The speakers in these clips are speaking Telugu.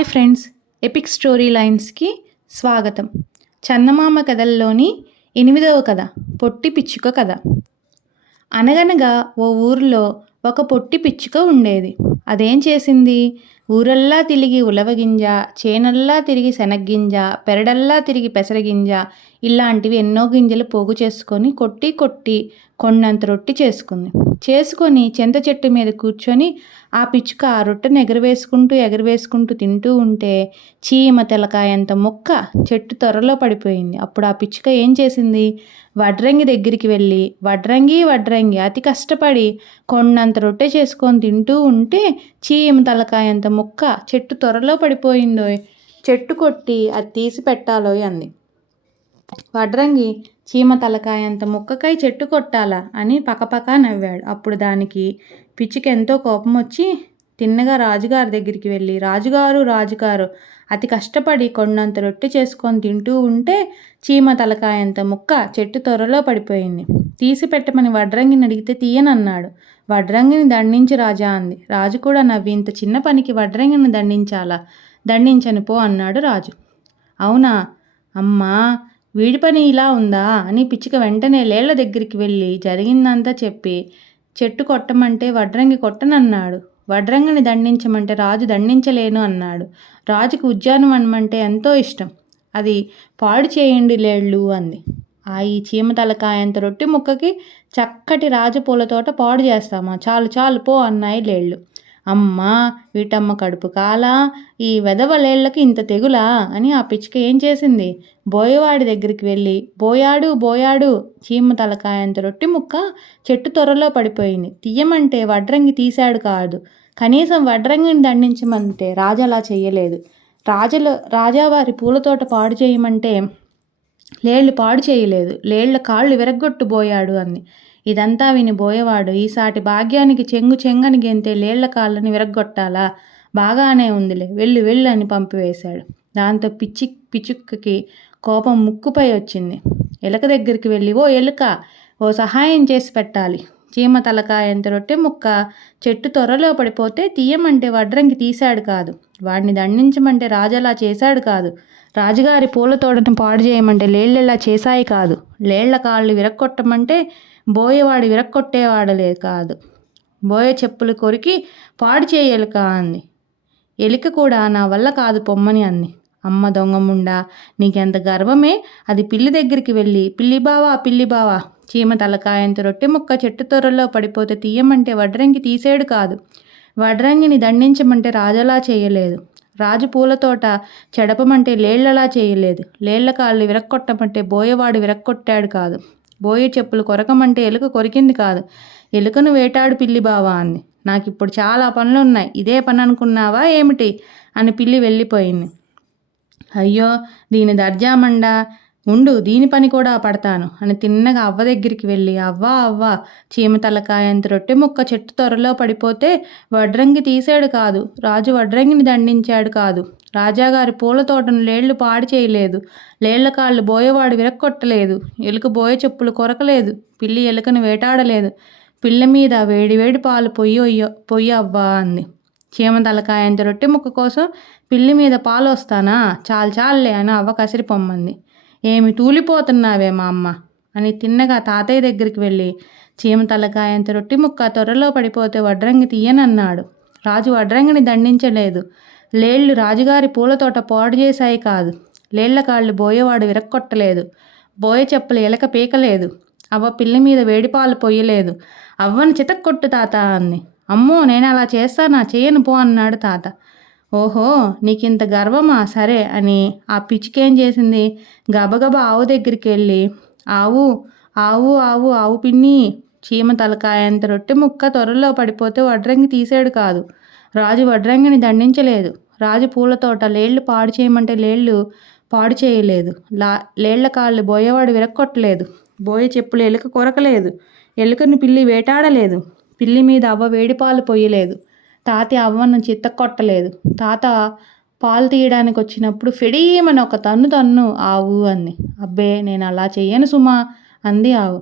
హాయ్ ఫ్రెండ్స్ ఎపిక్ స్టోరీ లైన్స్కి స్వాగతం. చందమామ కథల్లోని ఎనిమిదవ కథ పొట్టి పిచ్చుక కథ. అనగనగా ఓ ఊరిలో ఒక పొట్టి పిచ్చుక ఉండేది. అదేం చేసింది? ఊరల్లా తిరిగి ఉలవగింజ చేనల్లా తిరిగి శనగ్గింజ పెరడల్లా తిరిగి పెసరగింజ ఇలాంటివి ఎన్నో గింజలు పోగు చేసుకొని కొట్టి కొట్టి కొండంత రొట్టి చేసుకుంది. చేసుకొని చింత చెట్టు మీద కూర్చొని ఆ పిచ్చుక ఆ రొట్టెను ఎగరవేసుకుంటూ ఎగరవేసుకుంటూ తింటూ ఉంటే చీమ తెలకాయంత మొక్క చెట్టు త్వరలో పడిపోయింది. అప్పుడు ఆ పిచ్చుక ఏం చేసింది? వడ్రంగి దగ్గరికి వెళ్ళి వడ్రంగి వడ్రంగి అతి కష్టపడి కొండంత రొట్టె చేసుకొని తింటూ ఉంటే చీమ తలకాయంత మొక్క చెట్టు త్వరలో పడిపోయిందో చెట్టు కొట్టి అది తీసి పెట్టాలోయ్ అంది. వడ్రంగి చీమ తలకాయంత ముక్కకై చెట్టు కొట్టాలా అని పకపక నవ్వాడు. అప్పుడు దానికి పిచ్చికి ఎంతో కోపం వచ్చి తిన్నగా రాజుగారి దగ్గరికి వెళ్ళి రాజుగారు రాజుగారు అతి కష్టపడి కొండంత రొట్టె చేసుకొని తింటూ ఉంటే చీమ తలకాయంత ముక్క చెట్టు త్వరలో పడిపోయింది. తీసి పెట్టమని వడ్రంగిని అడిగితే తీయనన్నాడు. వడ్రంగిని దండించి రాజా అంది. రాజు కూడా నవ్వి ఇంత చిన్న పనికి వడ్రంగిని దండించాలా? దండించను పో అన్నాడు రాజు. అవునా? అమ్మా! వీడి పని ఇలా ఉందా అని పిచ్చిక వెంటనే లేళ్ళ దగ్గరికి వెళ్ళి జరిగిందంతా చెప్పి చెట్టు కొట్టమంటే వడ్రంగి కొట్టనన్నాడు. వడ్రంగిని దండించమంటే రాజు దండించలేను అన్నాడు. రాజుకు ఉద్యానవనం అంటే ఎంతో ఇష్టం. అది పాడు చేయండి లేళ్ళు అంది. ఆ ఈ చీమ తలకాయంత రొట్టి ముక్కకి చక్కటి రాజపూల తోట పాడు చేస్తామా? చాలు చాలు పో అన్నాయి లేళ్ళు. అమ్మా వీటమ్మ కడుపు కాలా? ఈ వెదవలేళ్ళకి ఇంత తెగులా? అని ఆ పిచ్చుక ఏం చేసింది? బోయవాడి దగ్గరికి వెళ్ళి బోయాడు బోయాడు చీమ తలకాయంత రొట్టి ముక్క చెట్టు త్వరలో పడిపోయింది. తీయమంటే వడ్రంగి తీశాడు కాదు. కనీసం వడ్రంగిని దండించమంటే రాజు అలా చెయ్యలేదు. రాజులు రాజావారి పూలతోట పాడు చేయమంటే లేళ్ళు పాడు చేయలేదు. లేళ్ళ కాళ్ళు విరగ్గొట్టుబోయాడు అంది. ఇదంతా విని బోయవాడు ఈసాటి భాగ్యానికి చెంగు చెంగని గెంతే లేళ్ళ కాళ్ళని విరగ్గొట్టాలా? బాగానే ఉందిలే వెళ్ళు వెళ్ళు అని పంపివేశాడు. దాంతో పిచ్చి పిచ్చుక్కకి కోపం ముక్కుపై వచ్చింది. ఎలక దగ్గరికి వెళ్ళి ఓ ఎలుక ఓ సహాయం చేసి పెట్టాలి. చీమ తలకాయంత రొట్టె ముక్క చెట్టు త్వరలో పడిపోతే తీయమంటే వడ్రంగి తీశాడు కాదు. వాడిని దండించమంటే రాజలా చేశాడు కాదు. రాజుగారి పూల తోటను పాడు చేయమంటే లేళ్ళలా చేశాయి కాదు. లేళ్ళ కాళ్ళు విరక్కొట్టమంటే బోయవాడు విరక్కొట్టేవాడలే కాదు. బోయ చెప్పులు కొరికి పాడు చేయలిక అంది. ఎలిక కూడా నా వల్ల కాదు పొమ్మని అంది. అమ్మ దొంగముండా నీకెంత గర్వమే? అది పిల్లి దగ్గరికి వెళ్ళి పిల్లి బావా పిల్లి బావా చీమ తలకాయంత రొట్టె ముక్క చెట్టు తొర్రలో పడిపోతే తీయమంటే వడ్రంగి తీసేడు కాదు. వడ్రంగిని దండించమంటే రాజలా చేయలేదు. రాజు పూలతోట చెడపమంటే లేళ్ళలా చేయలేదు. లేళ్ళ కాళ్ళు విరక్కొట్టమంటే బోయవాడు విరక్కొట్టాడు కాదు. బోయ చెప్పులు కొరకమంటే ఎలుక కొరికింది కాదు. ఎలుకను వేటాడు పిల్లి బావా అంది. నాకు ఇప్పుడు చాలా పనులు ఉన్నాయి ఇదే పని అనుకున్నావా ఏమిటి? అని పిల్లి వెళ్ళిపోయింది. అయ్యో దీని దర్జామండా? ఉండు దీని పని కూడా పడతాను. అని తిన్నగా అవ్వ దగ్గరికి వెళ్ళి అవ్వ అవ్వ చీమ తలకాయంత రొట్టె ముక్క చెట్టు త్వరలో పడిపోతే వడ్రంగి తీసాడు కాదు. రాజు వడ్రంగిని దండించాడు కాదు. రాజాగారి పూల తోటను లేళ్ళు పాడు చేయలేదు. లేళ్ళ కాళ్ళు బోయవాడు విరక్కొట్టలేదు. ఎలుక బోయ చెప్పులు కొరకలేదు. పిల్లి ఎలుకను వేటాడలేదు. పిల్ల మీద వేడి వేడి పాలు పొయ్యి పొయ్యి అవ్వా అంది. చీమ తలకాయంత రొట్టె ముక్క కోసం పిల్లి మీద పాలు వస్తానా? చాలు చాలులే అని అవ్వ కసిరి పొమ్మంది. ఏమి తూలిపోతున్నావే మా అమ్మ అని తిన్నగా తాతయ్య దగ్గరికి వెళ్ళి చీమ తలకాయంత రొట్టి ముక్క త్వరలో పడిపోతే వడ్రంగి తీయనన్నాడు. రాజు వడ్రంగిని దండించలేదు. లేళ్ళు రాజుగారి పూలతోట పాడు చేశాయి కాదు. లేళ్ళ కాళ్ళు బోయవాడు విరక్కొట్టలేదు. బోయ చెప్పులు ఎలక పీకలేదు. అవ్వ పిల్లి మీద వేడిపాలు పొయ్యలేదు. అవ్వను చితక్కొట్టు తాత అంది అమ్మో నేను అలా చేస్తానా? చేయను పో అన్నాడు తాత. ఓహో నీకింత గర్వమా? సరే అని ఆ పిచ్చికేం చేసింది? గబగబా ఆవు దగ్గరికి వెళ్ళి ఆవు ఆవు ఆవు ఆవు పిన్ని చీమ తలకాయంత రొట్టె ముక్క త్వరలో పడిపోతే వడ్రంగి తీసాడు కాదు. రాజు వడ్రంగిని దండించలేదు. రాజు పూల తోట లేళ్ళు పాడు చేయమంటే లేళ్ళు పాడు చేయలేదు. లా లేళ్ళ కాళ్ళు బోయవాడు విరక్కొట్టలేదు. బోయ చెప్పులు ఎలుక కొరకలేదు. ఎలుకను పిల్లి వేటాడలేదు. పిల్లి మీద అవ్వ వేడిపాలు పొయ్యలేదు. తాత అవ్వను చిత్త కొట్టలేదు తాత పాలు తీయడానికి వచ్చినప్పుడు ఫెడీమని ఒక తన్ను తన్ను ఆవు అంది. అబ్బే నేను అలా చెయ్యను సుమా అంది ఆవు.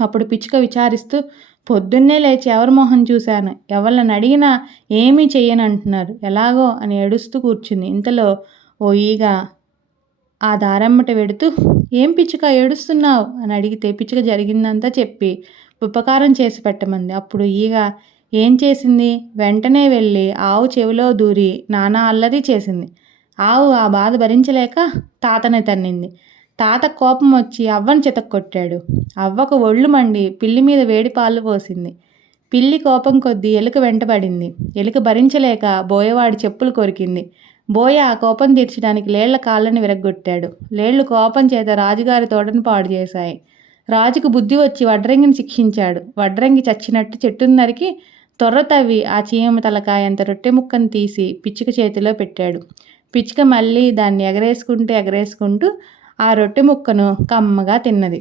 అప్పుడు పిచ్చుక విచారిస్తూ పొద్దున్నే లేచి ఎవరి మొహం చూశాను? ఎవరిని అడిగినా ఏమీ చెయ్యను అంటున్నారు ఎలాగో అని ఏడుస్తూ కూర్చుంది. ఇంతలో ఓ ఈగ ఆ దారమ్మట వెడుతూ ఏం పిచ్చుక ఏడుస్తున్నావు? అని అడిగితే పిచ్చుక జరిగిందంతా చెప్పి ఉపకారం చేసి పెట్టమంది. అప్పుడు ఈగ ఏం చేసింది? వెంటనే వెళ్ళి ఆవు చెవిలో దూరి నానా అల్లరి చేసింది. ఆవు ఆ బాధ భరించలేక తాతని తన్నింది. తాత కోపం వచ్చి అవ్వను చితక్కొట్టాడు. అవ్వకు ఒళ్ళు మండి పిల్లి మీద వేడి పాలు పోసింది. పిల్లి కోపం కొద్దీ ఎలుక వెంటబడింది. ఎలుక భరించలేక బోయవాడి చెప్పులు కొరికింది. బోయ ఆ కోపం తీర్చడానికి లేళ్ళ కాళ్ళని విరగ్గొట్టాడు. లేళ్ళు కోపం చేత రాజుగారి తోటను పాడు చేశాయి. రాజుకు బుద్ధి వచ్చి వడ్రంగిని శిక్షించాడు. వడ్రంగి చచ్చినట్టు చెట్టును నరికి తొర్ర తవ్వి ఆ చీమ తలకాయంత రొట్టె ముక్కను తీసి పిచ్చుక చేతిలో పెట్టాడు. పిచ్చుక మళ్ళీ దాన్ని ఎగరేసుకుంటూ ఎగరేసుకుంటూ ఆ రొట్టె ముక్కను కమ్మగా తిన్నది.